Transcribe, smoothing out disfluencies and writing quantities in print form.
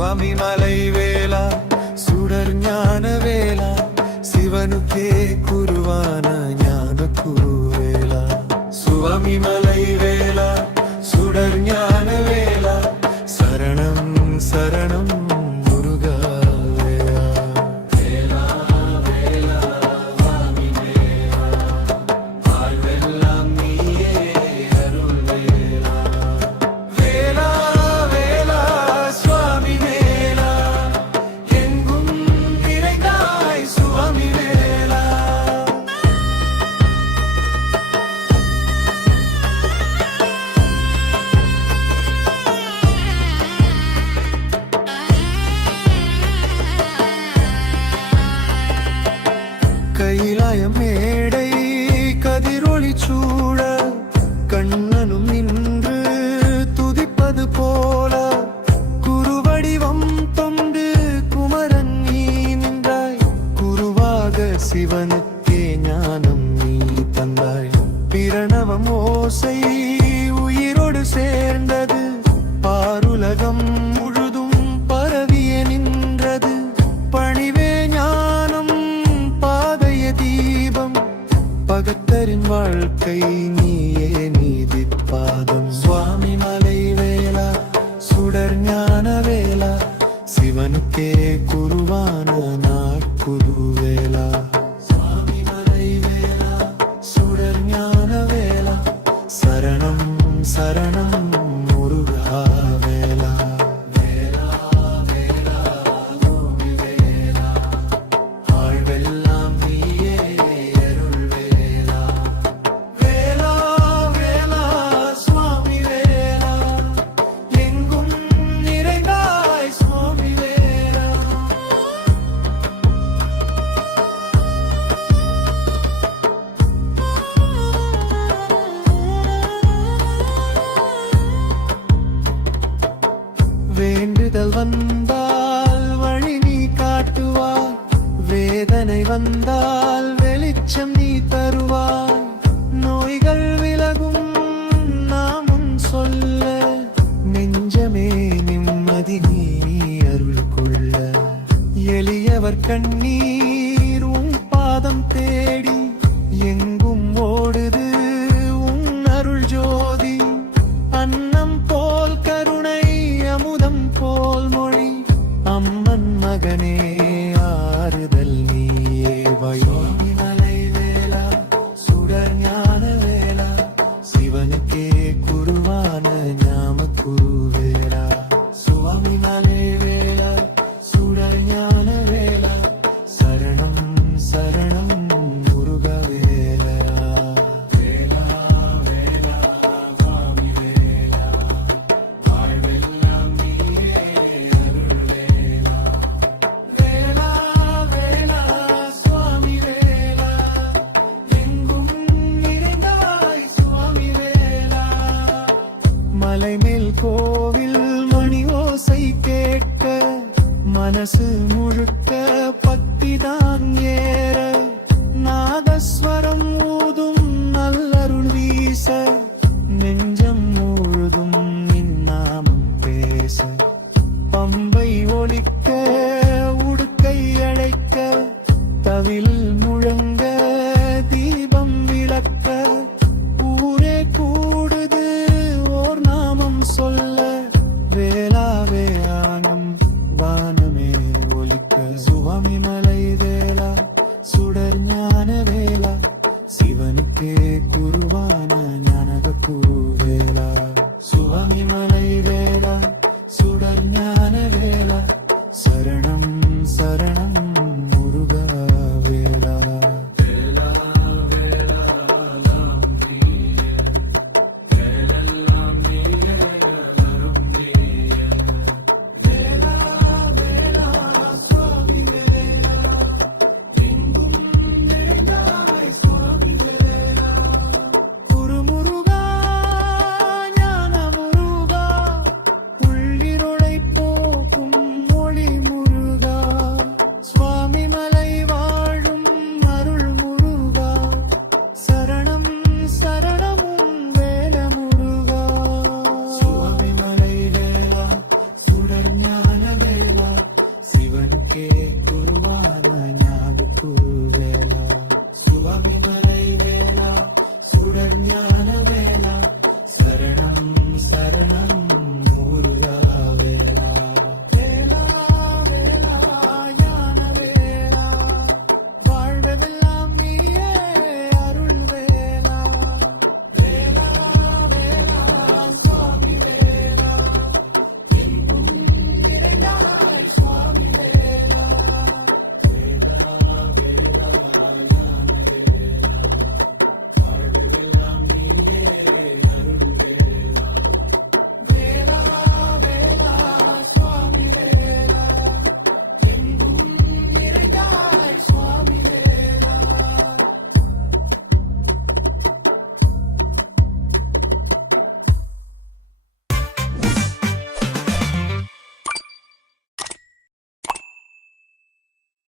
சுவாமி மலை வேலா சுடர் ஞான வேலா சிவனுக்கே குருவான ஞான குருவேலா சுவாமி மலை வேலா சுடர் ஞான வேலா சரணம் சரணம் முருகா வேலா வேலா வேலா சுவாமி வேலா வாழ்வெல்லாம் நீயே அருள் வேலா வேலா வேலா சுவாமி வேலா எங்கும் நிறைந்தாய் சுவாமி வேலா கைலாய மேடை கதிரொளி சூழ கண்ணனும் நின்று துதிப்பது போல குருவடிவம் தொண்டு குமரன் நீ நின்றாய் குருவாக சிவனுக்கே ஞானம் நீ தந்தாய் பிரணவம் ஓசை உயிரோடு சேர்ந்தது பாருலகம் முழுதும் பரவிய நின்றது பணிவே ஞானம் பாதைய தீபம் பகத்தரின் வாழ்க்கை நீயே நீதி பாதம் சுவாமி மலை வேலா சுடர் ஞான வேலா சிவனுக்கே குருவான நாட்குருவேலா சுவாமி மலை வேலா சுடர் ஞான வேலா சரணம் சரணம் முருகா வேலா வேலா வேலா பூமி வேலா வாழ்வெல்லாம் நீயே அருள் வேலா வேலா வேலா சுவாமி வேலா எங்கும் நிறைந்தாய் சுவாமி வேலா வேண்டுதல் வந்தால் வழி நீ காட்டுவாய் வேதனை வந்தால் வெளிச்சம் நீ தருவாய் நோய்கள் விலகும் நாமும் சொல்ல நெஞ்சமே நிம்மதி நீ அருள் கொள்ள எளியவர் கண்ணீர் உன் பாதம் தேடி எங்கும் ஓடுது உன் அருள் ஜோதி அன்னம் போல் கருணை அமுதம் போல் மொழி அம்மன் மகனே ஆறுதல் நீயே சுவாமி மலை வேலா சுடர் ஞான வேலா சிவனுக்கே குருவான ஞான குருவேலா சுவாமி மலை வேலா சுடர் ஞான வேலா சரணம் சரணம் முருகா வேலா வேலா வேலா சுவாமி வேலா வாழ்வெல்லாம் நீயே அருள் வேலா வேலா வேலா சுவாமி வேலா எங்கும் நிறைந்தாய் சுவாமி வேலா மலை மேல் கோவில் மணி ஓசை கேட்க மனசு முழுக்க பக்திதான் ஏற நாதஸ்வரம் ஊதும் நல்லருள் வீச நெஞ்சம் முழுதும் நின்னாமம் பேச பம்பை ஒலிக்க உடுக்கை அழைக்க தவில் முழங்க தீபம் விளக்க ஊரே கூடுது ஓர் நாமம் சொல்ல வேளாவே ஆனம் வானமே ஒலிக்க சுவாமி மலை வேலா சுடர் ஞான வேலா சிவனுக்கே குருவான ஞானக குரு